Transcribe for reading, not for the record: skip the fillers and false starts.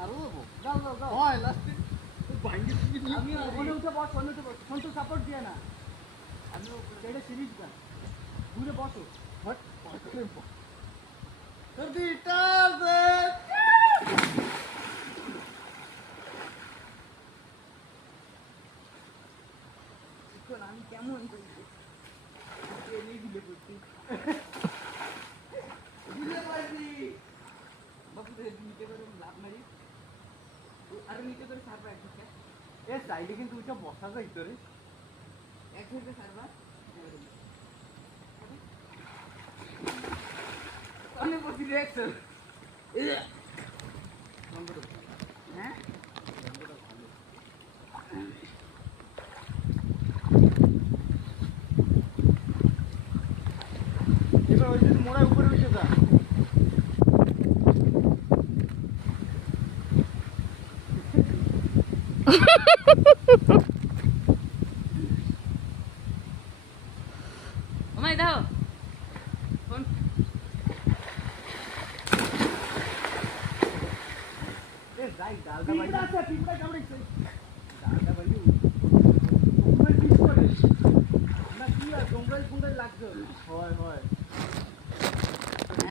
আরো যাও যাও যাও হয় লাস্টে ভাঙ্গি আমি ওখানে উঠে বস সন্তু সাপোর্ট দিয়ে না আমি এটা সিরিজ না ঘুরে বসো হট পাকড়ে সর্দি টাল দে এখন আমি কেমন করছি ট্রেনে দিলে করছি দিলে পারবি বাবু তো নিচে করে লাভ মারি আর নিচে করে সারবা একটা এ সাইডে কিন্তু ওইটা বসা যায় তোরে এক থেকে সারবা অনেক বসি দেখছো হ্যাঁ এবার ওই যদি মোড়ার উপরে উঠে যা ওমাই দাও ফোন এ যাই ডালটা বাইরে আছে পিঁপড়া কামড়েছে